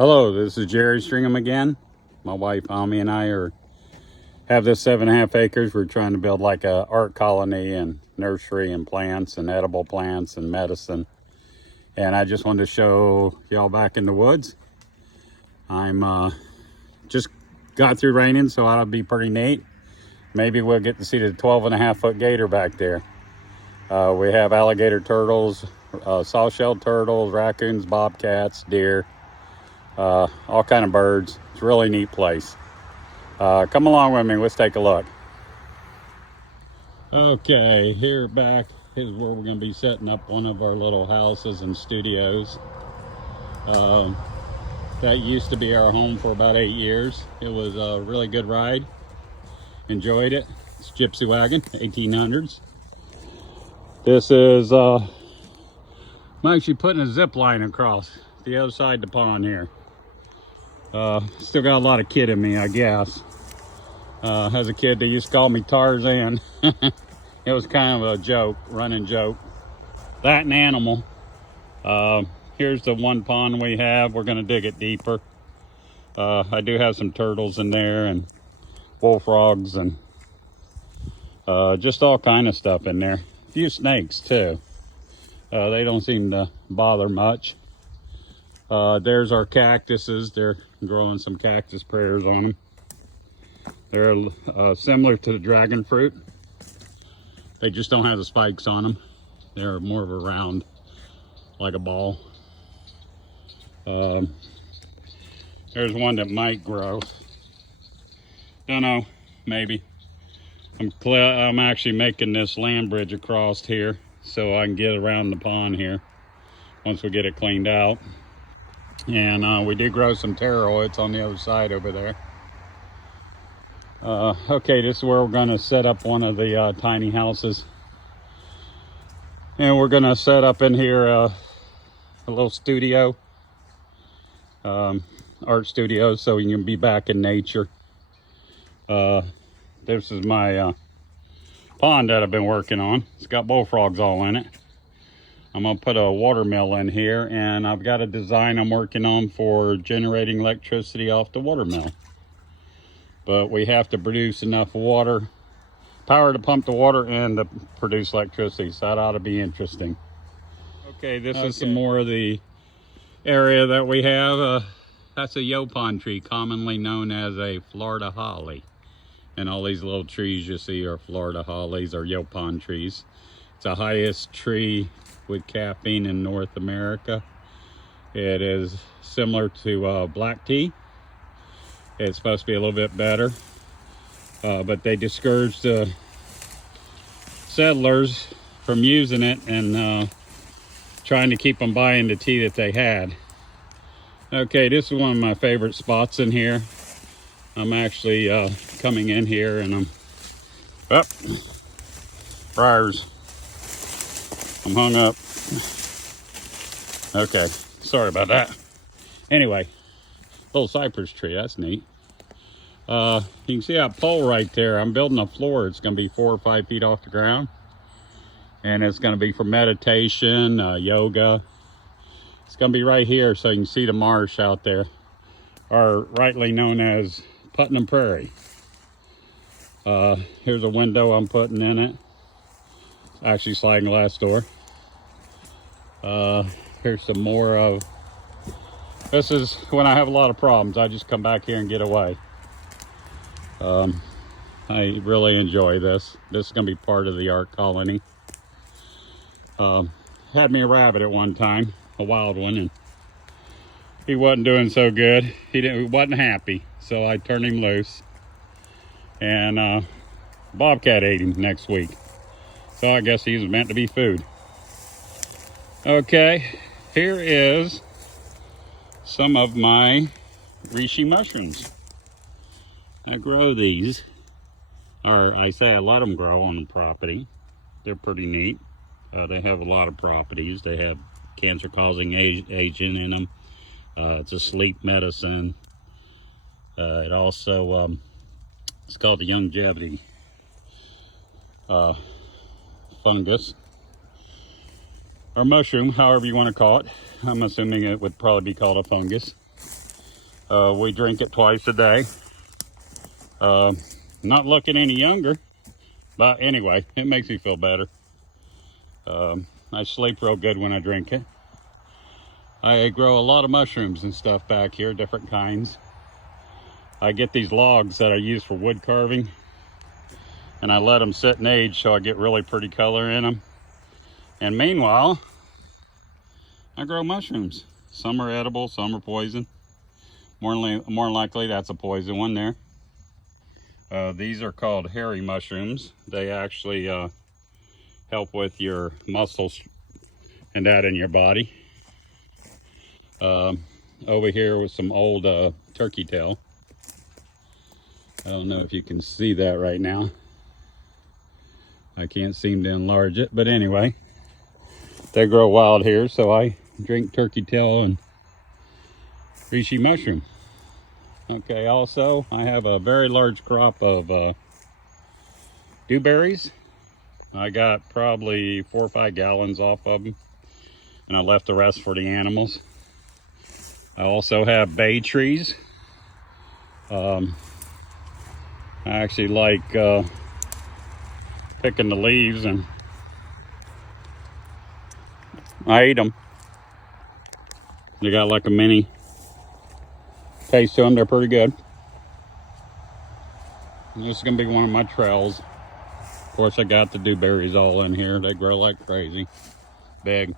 Hello, this is Jerry Stringham again. My wife Ami and I have this 7.5 acres. We're trying to build like a art colony and nursery and plants and edible plants and medicine. And I just wanted to show y'all back in the woods. I'm just got through raining, so that'll be pretty neat. Maybe we'll get to see the 12.5-foot gator back there. We have alligator turtles, soft-shelled turtles, raccoons, bobcats, deer. All kind of birds. It's a really neat place. Come along with me, let's take a look. Okay, here back is where we're going to be setting up one of our little houses and studios. That used to be our home for about 8 years. It was a really good ride. Enjoyed it. It's Gypsy Wagon, 1800s. This is, I'm actually putting a zip line across the other side of the pond here. Still got a lot of kid in me, I guess. As a kid, they used to call me Tarzan. It was kind of a joke, running joke. That and animal. Here's the one pond we have. We're gonna dig it deeper. I do have some turtles in there and bullfrogs and just all kind of stuff in there. A few snakes too. They don't seem to bother much. There's our cactuses. They're growing some cactus prayers on them. They're similar to the dragon fruit. They just don't have the spikes on them. They're more of a round, like a ball. There's one that might grow. Don't know, maybe. I'm actually making this land bridge across here so I can get around the pond here once we get it cleaned out. And we did grow some taro. It's on the other side over there. Okay, this is where we're going to set up one of the tiny houses. And we're going to set up in here a little studio. Art studio, so you can be back in nature. This is my pond that I've been working on. It's got bullfrogs all in it. I'm gonna put a watermill in here, and I've got a design I'm working on for generating electricity off the watermill. But we have to produce enough water, power to pump the water and to produce electricity, so that ought to be interesting. Okay, this is some more of the area that we have. That's a yopon tree, commonly known as a Florida holly. And all these little trees you see are Florida hollies or yopon trees. It's the highest tree with caffeine in North America. It is similar to black tea. It's supposed to be a little bit better, but they discouraged the settlers from using it and trying to keep them buying the tea that they had. Okay, this is one of my favorite spots in here. I'm actually coming in here and I'm briars. I'm hung up. Okay, sorry about that. Anyway, little cypress tree, that's neat. You can see that pole right there. I'm building a floor. It's going to be 4 or 5 feet off the ground. And it's going to be for meditation, yoga. It's going to be right here so you can see the marsh out there, or rightly known as Putnam Prairie. Here's a window I'm putting in it. Actually sliding glass door. Here's some more of, this is when I have a lot of problems, I just come back here and get away. I really enjoy this. This is going to be part of the art colony. Had me a rabbit at one time, a wild one, and he wasn't doing so good. He wasn't happy, so I turned him loose. And bobcat ate him next week. So I guess he's meant to be food. Okay, here is some of my reishi mushrooms. I grow these, or I say I let them grow on the property. They're pretty neat. They have a lot of properties. They have cancer-causing agent in them. It's a sleep medicine. It also, it's called the longevity fungus. or mushroom, however you want to call it. I'm assuming it would probably be called a fungus. We drink it twice a day. Not looking any younger, but anyway, it makes me feel better. I sleep real good when I drink it. I grow a lot of mushrooms and stuff back here, different kinds. I get these logs that I use for wood carving, and I let them sit and age so I get really pretty color in them. And meanwhile, I grow mushrooms. Some are edible, some are poison. More likely that's a poison one there. These are called hairy mushrooms. They actually help with your muscles and that in your body. Over here was some old turkey tail. I don't know if you can see that right now. I can't seem to enlarge it, but anyway, they grow wild here, so I drink turkey tail and reishi mushroom. Okay, also I have a very large crop of dewberries. I got probably 4 or 5 gallons off of them, and I left the rest for the animals. I also have bay trees. I actually like picking the leaves, and I eat them. They got like a mini taste to them. They're pretty good. And this is gonna be one of my trails. Of course, I got the dewberries all in here. They grow like crazy, big.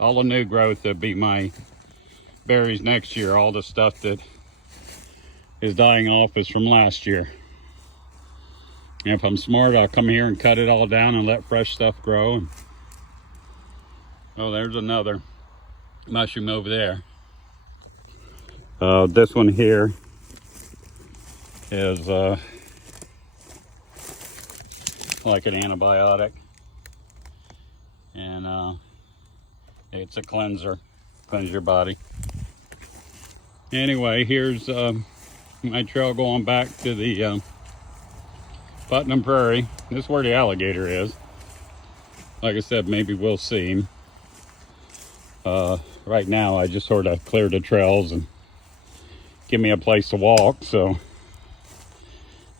All the new growth that be my berries next year. All the stuff that is dying off is from last year. And if I'm smart, I'll come here and cut it all down and let fresh stuff grow. And, oh, there's another mushroom over there. This one here is like an antibiotic, and it's a cleanser, cleanse your body. Anyway, here's my trail going back to the Putnam Prairie. This is where the alligator is. Like I said, maybe we'll see him. Right now, I just sort of cleared the trails and give me a place to walk, so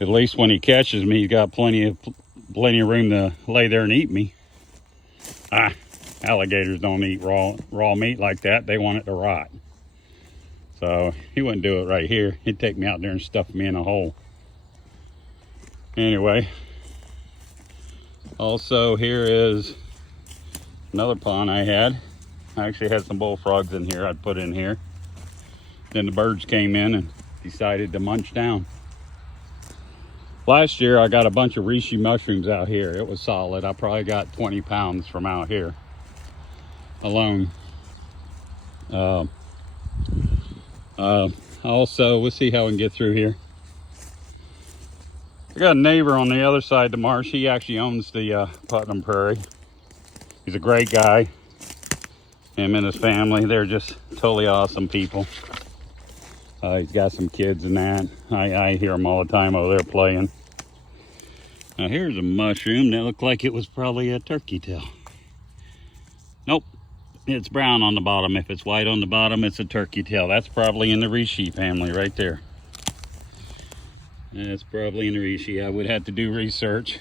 at least when he catches me, he's got plenty of room to lay there and eat me. Alligators don't eat raw meat like that. They want it to rot. So he wouldn't do it right here. He'd take me out there and stuff me in a hole. Anyway, also here is another pond I had. I actually had some bullfrogs in here I'd put in here. Then the birds came in and decided to munch down. Last year I got a bunch of reishi mushrooms out here. It was solid. I probably got 20 pounds from out here alone. Also, we'll see how we can get through here. I got a neighbor on the other side of the marsh. He actually owns the Putnam Prairie. He's a great guy. Him and his family, they're just totally awesome people. He's got some kids and that. I hear them all the time over there playing. Now here's a mushroom that looked like it was probably a turkey tail. Nope, it's brown on the bottom. If it's white on the bottom, it's a turkey tail. That's probably in the reishi family right there. That's probably in the reishi. I would have to do research.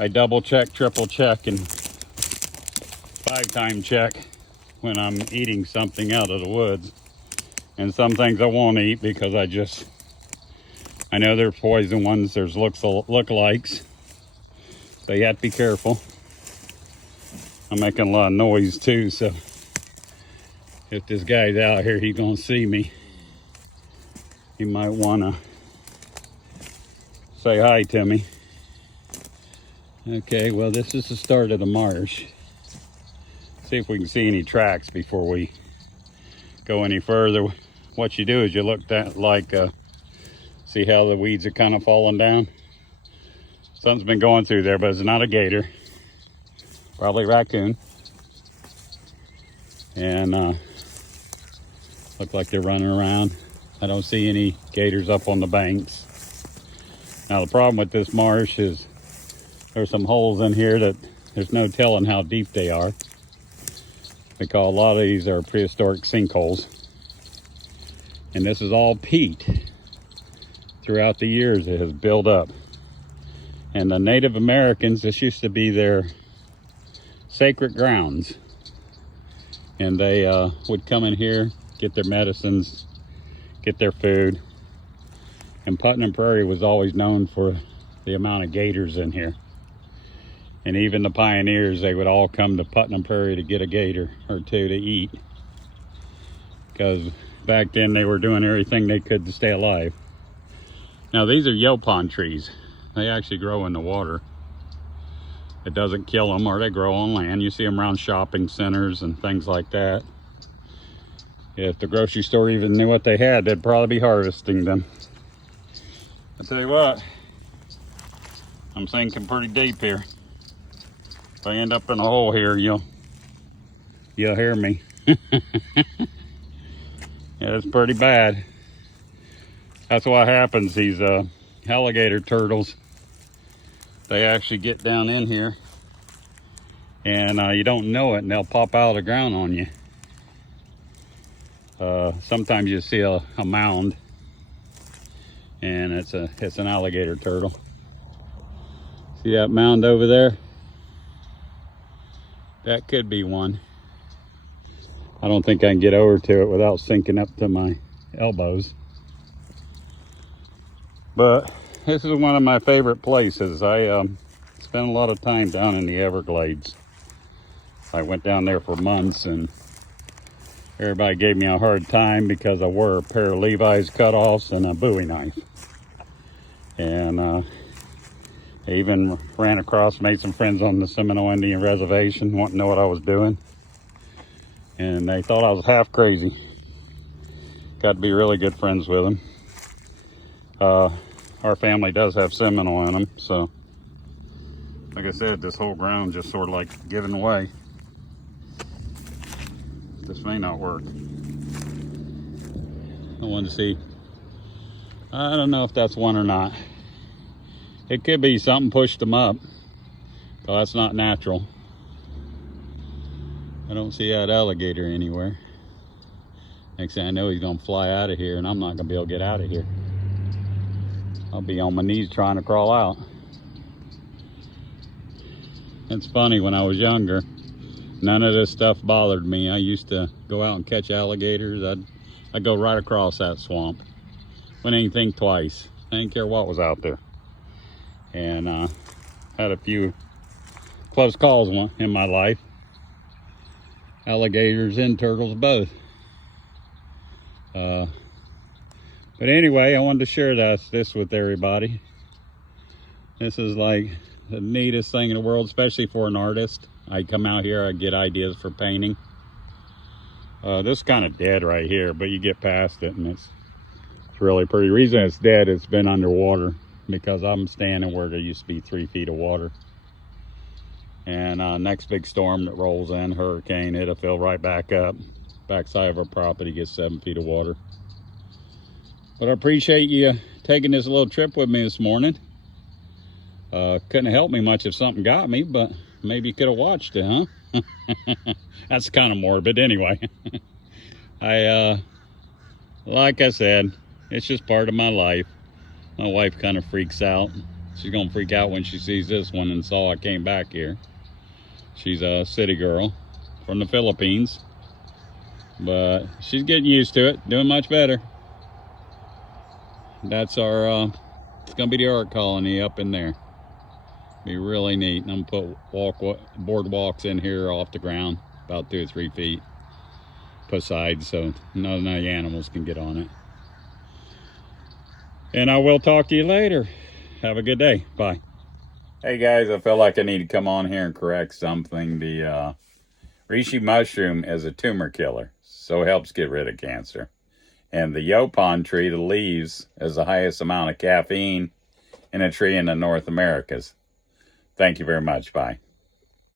I double check, triple check, and 5-time check when I'm eating something out of the woods. And some things I won't eat because I know they're poison ones. There's lookalikes. So you have to be careful. I'm making a lot of noise too, so if this guy's out here, he's gonna see me. He might wanna say hi to me. Okay, well, this is the start of the marsh. See if we can see any tracks before we go any further. What you do is you look at see how the weeds are kind of falling down. Something's been going through there, but it's not a gator. Probably raccoon. And look like they're running around. I don't see any gators up on the banks. Now the problem with this marsh is there's some holes in here that there's no telling how deep they are, because a lot of these are prehistoric sinkholes. And this is all peat. Throughout the years it has built up. And the Native Americans, this used to be their sacred grounds. And they would come in here, get their medicines, get their food. And Putnam Prairie was always known for the amount of gators in here. And even the pioneers, they would all come to Putnam Prairie to get a gator or two to eat. Because back then they were doing everything they could to stay alive. Now these are yaupon trees. They actually grow in the water. It doesn't kill them, or they grow on land. You see them around shopping centers and things like that. If the grocery store even knew what they had, they'd probably be harvesting them. I tell you what, I'm sinking pretty deep here. If I end up in a hole here, you'll hear me. Yeah, it's pretty bad. That's what happens. These alligator turtles, they actually get down in here, and you don't know it, and they'll pop out of the ground on you. Sometimes you see a mound, and it's an alligator turtle. See that mound over there? That could be one. I don't think I can get over to it without sinking up to my elbows. But this is one of my favorite places. I spent a lot of time down in the Everglades. I went down there for months, and everybody gave me a hard time because I wore a pair of Levi's cutoffs and a Bowie knife. And I even ran across, made some friends on the Seminole Indian Reservation, wanting to know what I was doing. And they thought I was half crazy. Got to be really good friends with them. Our family does have Seminole in them, so like I said, this whole ground just sort of like giving away. This may not work. I wanted to see. I don't know if that's one or not. It could be something pushed them up, but that's not natural. I don't see that alligator anywhere. Next thing I know, he's gonna fly out of here, and I'm not gonna be able to get out of here. I'll be on my knees trying to crawl out. It's funny, when I was younger, none of this stuff bothered me. I used to go out and catch alligators. I'd go right across that swamp. Wouldn't even think twice. I didn't care what was out there. And had a few close calls in my life. Alligators and turtles both. But anyway, I wanted to share this with everybody. This is like the neatest thing in the world, especially for an artist. I come out here, I get ideas for painting. This is kind of dead right here, but you get past it and it's really pretty. The reason it's dead, it's been underwater because I'm standing where there used to be 3 feet of water. And next big storm that rolls in, hurricane, it'll fill right back up. Backside of our property gets 7 feet of water. But I appreciate you taking this little trip with me this morning. Couldn't have helped me much if something got me, but maybe you could have watched it, huh? That's kind of morbid anyway. Like I said, it's just part of my life. My wife kind of freaks out. She's gonna freak out when she sees this one and saw I came back here. She's a city girl from the Philippines, but she's getting used to it, doing much better. That's our, it's gonna be the art colony up in there. Be really neat. And I'm gonna put boardwalks in here off the ground, about 2 or 3 feet. Put sides so none of the animals can get on it. And I will talk to you later. Have a good day. Bye. Hey guys, I felt like I need to come on here and correct something. The reishi mushroom is a tumor killer, so it helps get rid of cancer. And the yaupon tree, the leaves, has the highest amount of caffeine in a tree in the North Americas. Thank you very much. Bye.